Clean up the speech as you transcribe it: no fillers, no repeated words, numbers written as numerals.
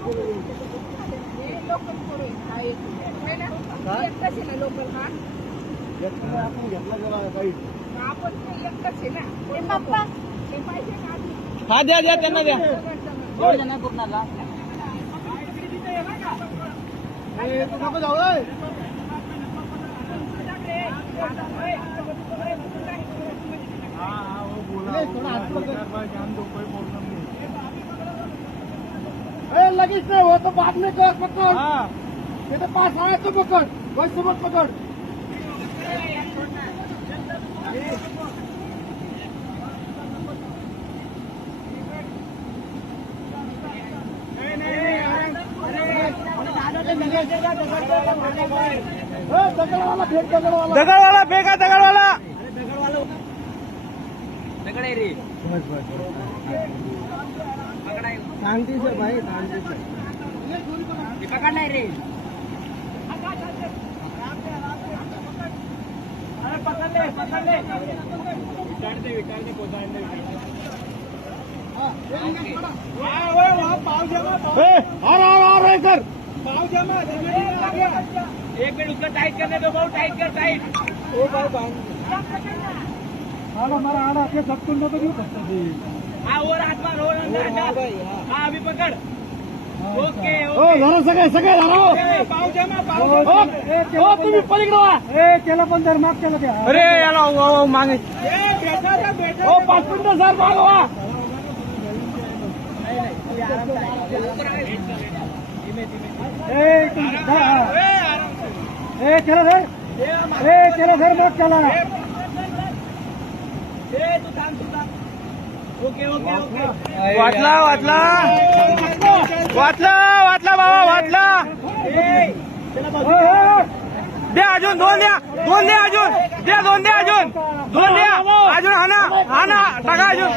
local करू local हा आपण घेतला गेला काही आपण एकच आहे ना पप्पा ते पाहिजे ना हा द्या द्या त्यांना द्या नको जाऊ लगेच नाही हो तो बाद में कर पकड़ तेरे पास आया तो पकड़ वैसे मत पकड़ दगड़वाला फेंक दगड़वाला फेंका दगड़वाला दगड़ है रे शांति से भाई शांति से पकड़ना है रे अरे पकड़ ले विचार दे पहुंचाने वहाँ पाव जमा कर पाव जमा एक मिनट उसका टाइट करने दो बहुत टाइट कर टाइट ओ भाई हमारा आड़ा के सब कुछ तो क्यों करते थे हाँ और हाथ मार हाँ अभी पकड़ ओके ओ धरो सगळे धरो पाव जमा ओ तुम्ही पलीकडे वा त्याला पण जर माग केलं द्या अरे याला मागे ओ 5 मिनिटं सर मागवा चला सर मग चला ओके वाचला बाबा वाचला द्या अजून दोन द्या अजून हा ना टाका अजून